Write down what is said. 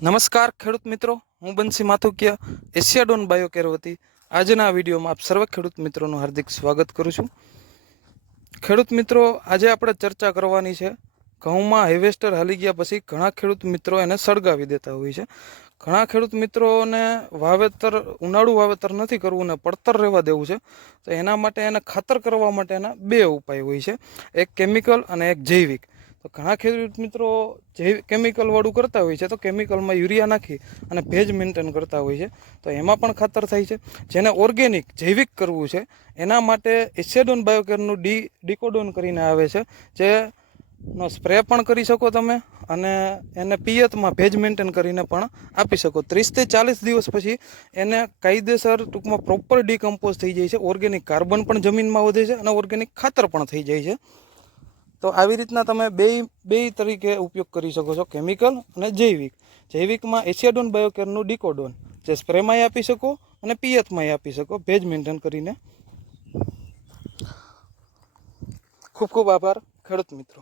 નમસ્કાર ખેડૂત મિત્રો, હું બંસી માથુકિયા એશિયાડોન બાયોકેર વતી આજના વિડીયોમાં આપ સર્વ ખેડૂત મિત્રોનું હાર્દિક સ્વાગત કરું છું. ખેડૂત મિત્રો, આજે આપણે ચર્ચા કરવાની છે ઘઉંમાં હાર્વેસ્ટર હાલી ગયા પછી ઘણા ખેડૂત મિત્રો એને સળગાવી દેતા હોય છે. ઘણા ખેડૂત મિત્રોને ઉનાળુ વાવેતર નથી કરવું ને પડતર રહેવા દેવું છે, તો એના માટે એને ખાતર કરવા માટેના બે ઉપાય હોય છે, એક કેમિકલ અને એક જૈવિક. તો ઘણા ખેડૂત મિત્રો કેમિકલ વાળું કરતા હોય છે, તો કેમિકલમાં યુરિયા નાખી અને ભેજ મેન્ટેન કરતા હોય છે, તો એમાં પણ ખાતર થાય છે. જેને ઓર્ગેનિક જૈવિક કરવું છે એના માટે એશિયાડોન બાયોકેરનું ડીકોડોન કરીને આવે છે, જેનો સ્પ્રે પણ કરી શકો તમે અને એને પિયતમાં ભેજ મેન્ટેન કરીને પણ આપી શકો. 30 થી 40 દિવસ પછી એને કાયદેસર ટૂંકમાં પ્રોપર ડીકમ્પોઝ થઈ જાય છે, ઓર્ગેનિક કાર્બન પણ જમીનમાં વધે છે અને ઓર્ગેનિક ખાતર પણ થઈ જાય છે. તો આવી રીતના તમે બે તરીકે ઉપયોગ કરી શકો છો, કેમિકલ અને જૈવિક. જૈવિકમાં એશિયાડોન બાયોકેરનું ડીકોડોન, જે સ્પ્રેમાંય આપી શકો અને પિયતમાંય આપી શકો ભેજ મેન્ટેન કરીને. ખૂબ ખૂબ આભાર ખેડૂત મિત્રો.